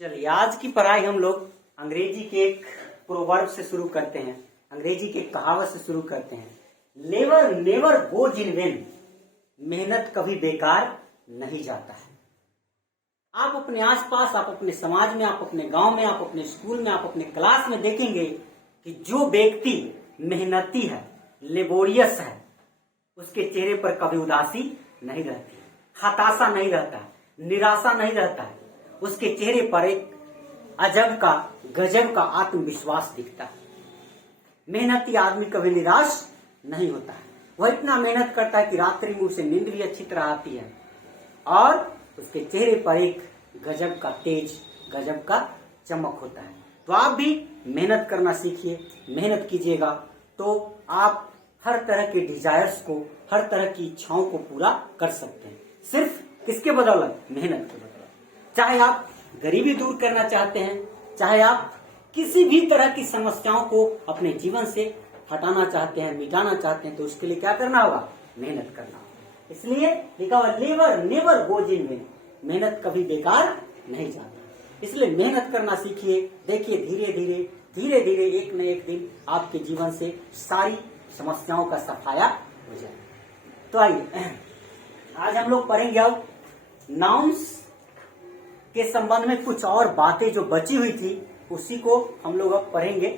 चलिए आज की पढ़ाई हम लोग अंग्रेजी के एक प्रोवर्ब से शुरू करते हैं। अंग्रेजी के एक कहावत से शुरू करते हैं। Labour never goes in when, मेहनत कभी बेकार नहीं जाता है। आप अपने आसपास, आप अपने समाज में, आप अपने गांव में, आप अपने स्कूल में, आप अपने क्लास में देखेंगे कि जो व्यक्ति मेहनती है, लेबोरियस है, उसके चेहरे पर कभी उदासी नहीं रहती, हताशा नहीं रहता, निराशा नहीं रहता है। उसके चेहरे पर एक अजब का, गजब का आत्मविश्वास दिखता है। मेहनती आदमी कभी निराश नहीं होता है। वह इतना मेहनत करता है कि रात्रि में उसे नींद भी अच्छी तरह आती है और उसके चेहरे पर एक गजब का तेज, गजब का चमक होता है। तो आप भी मेहनत करना सीखिए। मेहनत कीजिएगा तो आप हर तरह के डिजायर्स को, हर तरह की इच्छाओं को पूरा कर सकते हैं। सिर्फ किसके बदौलत? मेहनत के बदौलत। चाहे आप गरीबी दूर करना चाहते हैं, चाहे आप किसी भी तरह की समस्याओं को अपने जीवन से हटाना चाहते हैं, मिटाना चाहते हैं, तो उसके लिए क्या करना होगा? मेहनत करना होगा। इसलिए लिखा हुआ labour never goes in when, मेहनत कभी बेकार नहीं जाता। इसलिए मेहनत करना सीखिए। देखिए धीरे धीरे धीरे धीरे एक न एक दिन आपके जीवन से सारी समस्याओं का सफाया हो जाए। तो आइए आज हम लोग पढ़ेंगे अब नाउन्स के संबंध में कुछ और बातें जो बची हुई थी, उसी को हम लोग अब पढ़ेंगे।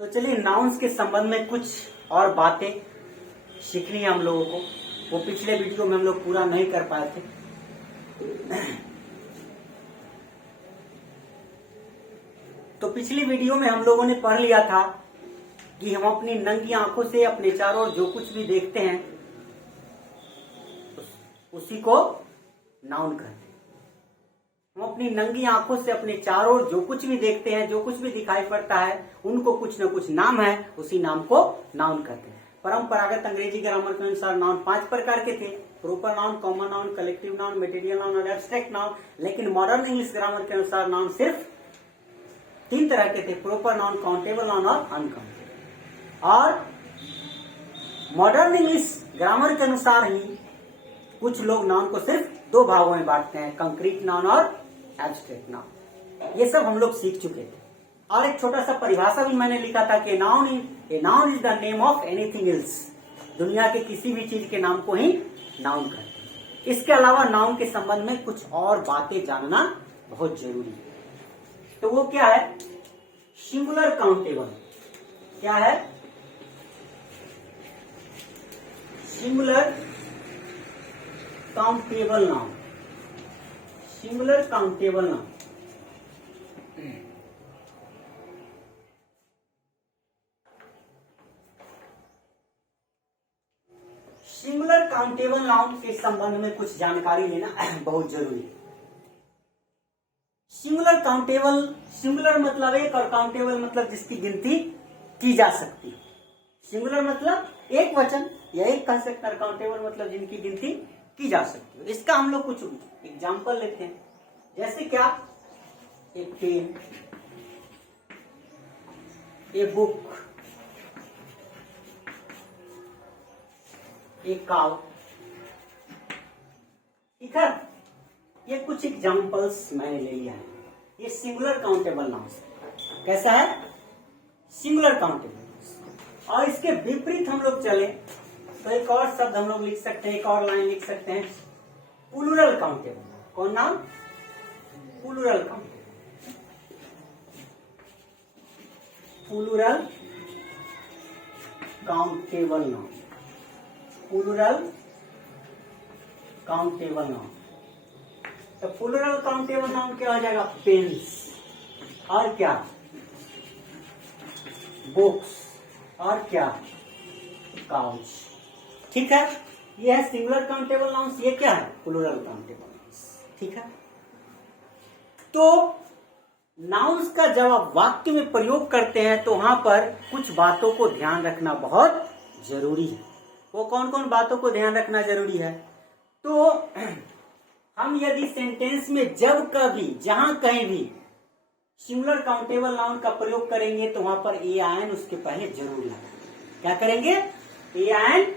तो चलिए नाउन्स के संबंध में कुछ और बातें सीखनी है हम लोगों को। वो पिछले वीडियो में हम लोग पूरा नहीं कर पाए थे। तो पिछली वीडियो में हम लोगों ने पढ़ लिया था कि हम अपनी नंगी आंखों से अपने चारों ओर जो कुछ भी देखते हैं उसी को नाउन कहते हैं। हम अपनी नंगी आंखों से अपने चारों ओर जो कुछ भी देखते हैं, जो कुछ भी दिखाई पड़ता है, उनको कुछ न कुछ नाम है, उसी नाम को नाउन कहते हैं। परंपरागत अंग्रेजी ग्रामर के अनुसार नाउन 5 प्रकार के थे: proper noun, common noun, collective noun, material noun और एब्स्ट्रैक्ट नाउन। लेकिन मॉडर्न इंग्लिश ग्रामर के अनुसार नाउन सिर्फ 3 तरह के थे: प्रोपर नाउन, काउंटेबल नाउन और अनकाउंटेबल। और मॉडर्न इंग्लिश ग्रामर के अनुसार ही कुछ लोग नाउन को सिर्फ 2 भागों में बांटते हैं: कंक्रीट नाउन और एब्स्ट्रैक्ट नाउन। ये सब हम लोग सीख चुके थे। और एक छोटा सा परिभाषा भी मैंने लिखा था कि noun is the name of anything else. दुनिया के किसी भी चीज के नाम को ही नाउन कहते हैं। इसके अलावा नाउन के संबंध में कुछ और बातें जानना बहुत जरूरी है। तो वो क्या है? Singular countable. क्या है? Singular countable noun. Singular countable noun. Singular countable noun के संबंध में कुछ जानकारी लेना बहुत जरूरी है। सिंगुलर काउंटेबल, सिंगुलर मतलब एक और काउंटेबल मतलब जिसकी गिनती की जा सकती है। सिंगुलर मतलब एक वचन या एक कह सकते हैं, काउंटेबल मतलब जिनकी गिनती की जा सकती है। इसका हम लोग कुछ एग्जाम्पल लेते हैं। जैसे क्या? एक पेन, ए बुक, एक काउ। ठीक है, ये कुछ एग्जाम्पल्स मैंने ले लिया है। ये सिंगुलर काउंटेबल नाउन है। कैसा है? Singular countable. और इसके विपरीत हम लोग चले तो एक और शब्द हम लोग लिख सकते हैं, एक और लाइन लिख सकते हैं, प्लूरल काउंटेबल। कौन नाम? Plural countable. Plural countable noun. Plural countable noun. तो प्लूरल काउंटेबल नाउन क्या हो जाएगा? पेन्स। और क्या? बुक्स। और क्या? काउच। ठीक है, ये है सिंगुलर काउंटेबल नाउन्स। ये क्या है? Plural countable nouns. ठीक है, तो नाउन्स का जब आप वाक्य में प्रयोग करते हैं तो वहां पर कुछ बातों को ध्यान रखना बहुत जरूरी है। वो कौन कौन बातों को ध्यान रखना जरूरी है? तो हम यदि सेंटेंस में जब कभी, जहां कहीं भी सिंगुलर काउंटेबल नाउन का प्रयोग करेंगे तो वहां पर ए एन उसके पहले जरूर लगाएंगे। क्या करेंगे? ए एन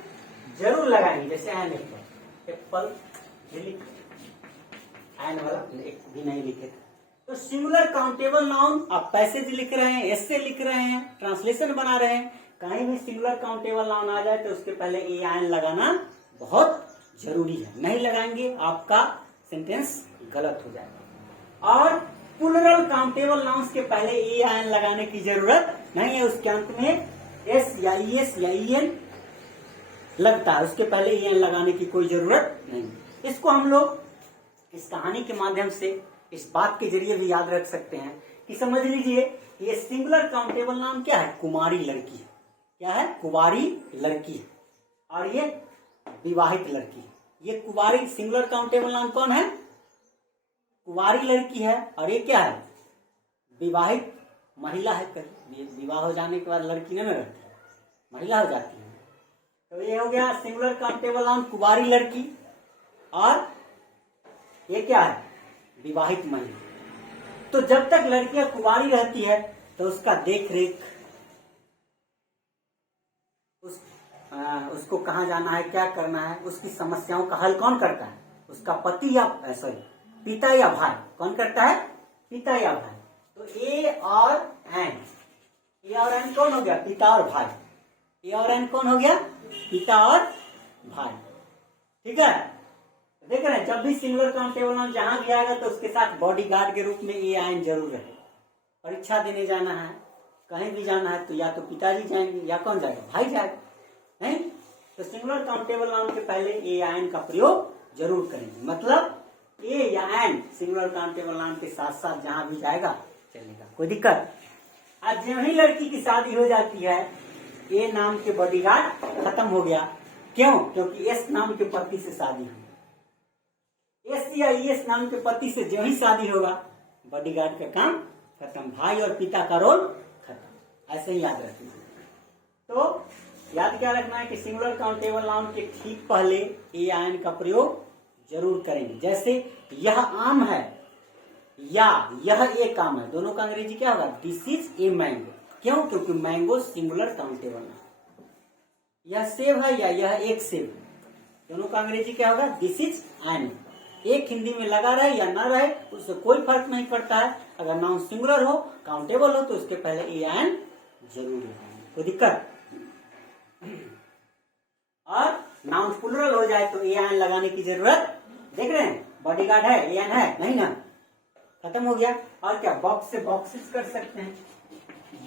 जरूर लगाएंगे। जैसे एन एप्पल एन वाला एक भी नहीं लिखे थे। तो सिंगुलर काउंटेबल नाउन आप पैसेज लिख रहे हैं, एसे लिख रहे हैं, ट्रांसलेशन बना रहे हैं, कहीं भी सिंगुलर काउंटेबल नाउन आ जाए तो उसके पहले ए एन लगाना बहुत जरूरी है। नहीं लगाएंगे आपका सेंटेंस गलत हो जाएगा। और प्लूरल काउंटेबल नाउन्स के पहले ए एन लगाने की जरूरत नहीं है। उसके अंत में एस या ई एस या ई एन लगता है, उसके पहले ई एन लगाने की कोई जरूरत नहीं। इसको हम लोग इस कहानी के माध्यम से इस बात के जरिए भी याद रख सकते हैं कि समझ लीजिए ये सिंगुलर काउंटेबल नाउन क्या है, कुमारी लड़की है। क्या है, कुवारी लड़की है। और ये विवाहित लड़की है। ये कुवारी सिंगुलर काउंटेबल नाउन कौन है, कुवारी लड़की है। और ये क्या है, विवाहित महिला है। ये विवाह हो जाने के बाद लड़की नहीं रहती, महिला हो जाती है। तो ये हो गया सिंगुलर काउंटेबल नाउन कुवारी लड़की। और ये क्या है, विवाहित महिला। तो जब तक लड़कियां कुवारी रहती है तो उसका देख रेख, उसको कहाँ जाना है, क्या करना है, उसकी समस्याओं का हल कौन करता है, उसका पति या पिता या भाई। कौन करता है, पिता या भाई। तो ए और एन कौन हो गया, पिता और भाई। ए और एन कौन हो गया, पिता और भाई। ठीक है, देख रहे हैं जब भी सिंगुलर काउंटेबल नाउन जहां भी आएगा तो उसके साथ बॉडीगार्ड के रूप में ए एन जरूर रहे। परीक्षा देने जाना है, कहीं भी जाना है तो या तो पिताजी जाएंगे या कौन जाएगा, भाई जाएगा। नहीं तो सिंगुलर काउंटेबल नाउन के पहले ए या एन का प्रयोग जरूर करेंगे। मतलब ए या एन सिंगुलर काउंटेबल नाउन के साथ साथ जहां भी जाएगा चलेगा, कोई दिक्कत। आज जब ही लड़की की शादी हो जाती है ए नाम के बॉडीगार्ड खत्म हो गया। क्यों, क्योंकि एस नाम के पति से शादी हुई। एस या एस नाम के पति से जो ही शादी होगा बॉडीगार्ड का काम खत्म, भाई और पिता का रोल खत्म। ऐसे ही याद रखना। तो याद क्या रखना है कि सिंगुलर काउंटेबल नाउन के ठीक पहले ए या एन का प्रयोग जरूर करेंगे। जैसे यह आम है या यह एक आम है, दोनों का अंग्रेजी क्या होगा, दिस इज ए मैंगो। क्यों, क्योंकि मैंगो सिंगुलर काउंटेबल नाउन। यह सेब है या यह एक सेब है, दोनों का अंग्रेजी क्या होगा, दिस इज एन। एक हिंदी में लगा रहे या ना रहे उससे कोई फर्क नहीं पड़ता है। अगर नाउन सिंगुलर हो, काउंटेबल हो तो उसके पहले ए एन जरूर लगाएंगे, कोई दिक्कत। और नाउन प्लूरल हो जाए तो ए एन लगाने की जरूरत, देख रहे हैं बॉडीगार्ड है, ए एन है नहीं ना, खत्म हो गया। और क्या, बॉक्स से बॉक्सेस कर सकते हैं,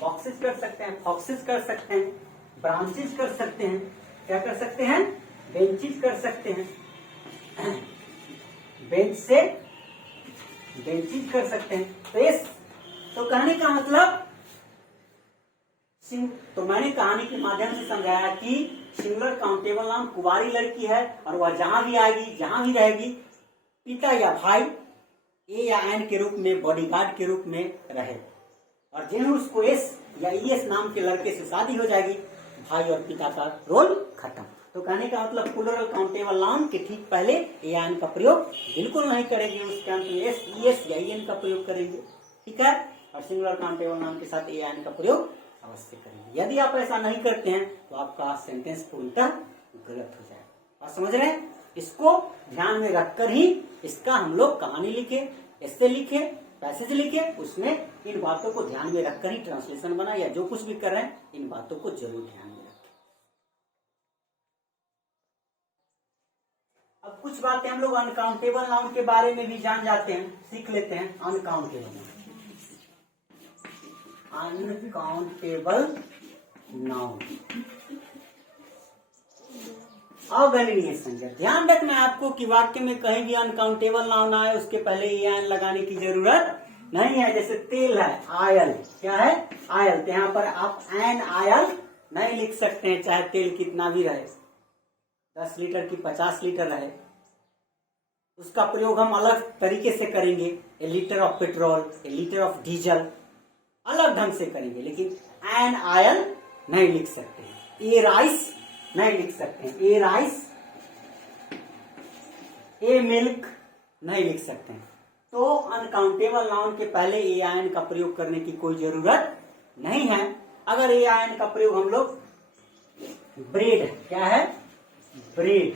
बॉक्सेस कर सकते हैं, फॉक्सेस कर सकते हैं, ब्रांचेस कर सकते हैं, क्या कर सकते हैं, बेंचेस कर सकते हैं, बेंच से बेंचेस कर सकते हैं। तो कहने का मतलब, तो मैंने कहानी के माध्यम से समझाया कि सिंगुलर काउंटेबल नाउन कुवारी लड़की है और वह जहां भी आएगी, जहां भी रहेगी, पिता या भाई ए या एन के रूप में, बॉडीगार्ड के रूप में रहे। और जिन्हें उसको एस या ई एस नाम के लड़के से शादी हो जाएगी, भाई और पिता का रोल खत्म। तो कहने का मतलब प्लूरल काउंटेबल नाउन के ठीक पहले ए एन का प्रयोग बिल्कुल नहीं करेंगे, उसके अंत में एस, ई एस या ई एन का प्रयोग करेंगे। ठीक है, और सिंगुलर काउंटेबल नाउन के साथ ए एन का प्रयोग अवश्य करेंगे। यदि आप ऐसा नहीं करते हैं तो आपका सेंटेंस पूर्णतः गलत हो जाएगा। और समझ रहे हैं, इसको ध्यान में रखकर ही इसका हम लोग कहानी लिखे, ऐसे लिखे, पैसेज लिखे, उसमें इन बातों को ध्यान में रखकर ही ट्रांसलेशन बना या जो कुछ भी कर रहे हैं इन बातों को जरूर ध्यान में रखें। अब कुछ बातें हम लोग अनकाउंटेबल नाउन के बारे में भी जान जाते हैं, सीख लेते हैं। अनकाउंटेबल नाउन, अगणनीय संज्ञा। ध्यान रखना है आपको कि वाक्य में कहीं भी अनकाउंटेबल नाउन आए उसके पहले ए एन लगाने की जरूरत नहीं है। जैसे तेल है, आयल, क्या है, आयल, तो यहाँ पर आप एन आयल नहीं लिख सकते हैं, चाहे तेल कितना भी रहे, 10 लीटर की 50 लीटर रहे, उसका प्रयोग हम अलग तरीके से करेंगे। A litre of petrol, a litre of diesel, अलग ढंग से करेंगे, लेकिन एन आयल नहीं लिख सकते। ए राइस नहीं लिख सकते, ए राइस, ए मिल्क नहीं लिख सकते। तो अनकाउंटेबल नाउन के पहले ए एन का प्रयोग करने की कोई जरूरत नहीं है। अगर ए एन का प्रयोग हम लोग ब्रेड, क्या है, ब्रेड।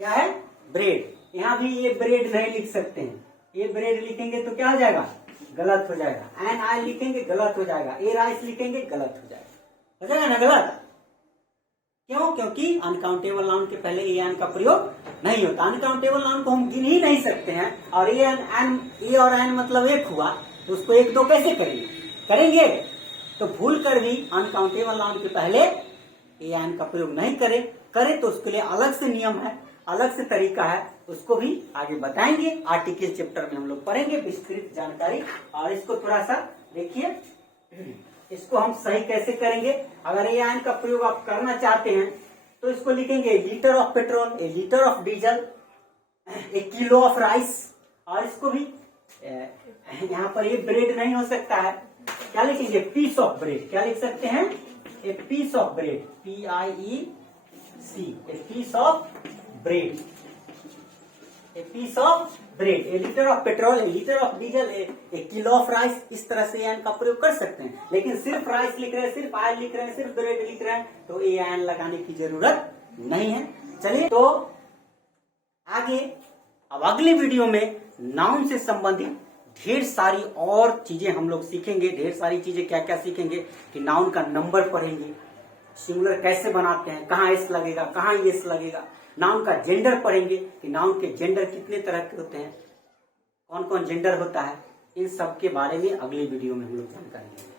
क्या है? ब्रेड। यहाँ भी ये ब्रेड नहीं लिख सकते हैं, ये ब्रेड लिखेंगे तो क्या हो जाएगा? गलत हो जाएगा। एन आई लिखेंगे गलत हो जाएगा। ए राइस लिखेंगे गलत हो जाएगा। हो जाएगा ना गलत? क्यों? क्योंकि अनकाउंटेबल नाउन के पहले ए एन का प्रयोग नहीं होता। अनकाउंटेबल नाउन को हम गिन ही नहीं सकते हैं, और ए और एन मतलब एक हुआ, तो उसको एक दो कैसे करेंगे? करेंगे? तो भूल कर भी अनकाउंटेबल नाउन के पहले ए एन का प्रयोग नहीं करे तो उसके लिए अलग से नियम है, अलग से तरीका है, उसको भी आगे बताएंगे। आर्टिकल चैप्टर में हम लोग पढ़ेंगे विस्तृत जानकारी। और इसको थोड़ा सा देखिए, इसको हम सही कैसे करेंगे। अगर ए एन का प्रयोग आप करना चाहते हैं तो इसको लिखेंगे litre of petrol, a litre of diesel, a kilo of rice. और इसको भी यहाँ पर ये ब्रेड नहीं हो सकता है, क्या लिखेंगे? Piece of bread. क्या लिख सकते हैं? A piece of bread, PIEC, a piece of bread, a piece of bread. A litre of petrol, a litre of diesel, a kilo of rice. इस तरह से एन का प्रयोग कर सकते हैं। लेकिन सिर्फ राइस लिख रहे हैं, सिर्फ ऑयल लिख रहे हैं, सिर्फ ब्रेड लिख रहे हैं, तो ए एन लगाने की जरूरत नहीं है। चलिए तो आगे अब अगले वीडियो में नाउन से संबंधित ढेर सारी और चीजें हम लोग सीखेंगे। ढेर सारी चीजें क्या क्या सीखेंगे कि नाउन का नंबर पढ़ेंगे, सिंगुलर कैसे बनाते हैं, कहाँ एस लगेगा, कहाँ एस लगेगा। नाउन का जेंडर पढ़ेंगे कि नाउन के जेंडर कितने तरह के होते हैं, कौन कौन जेंडर होता है। इन सब के बारे में अगले वीडियो में हम लोग जानकारी लेंगे।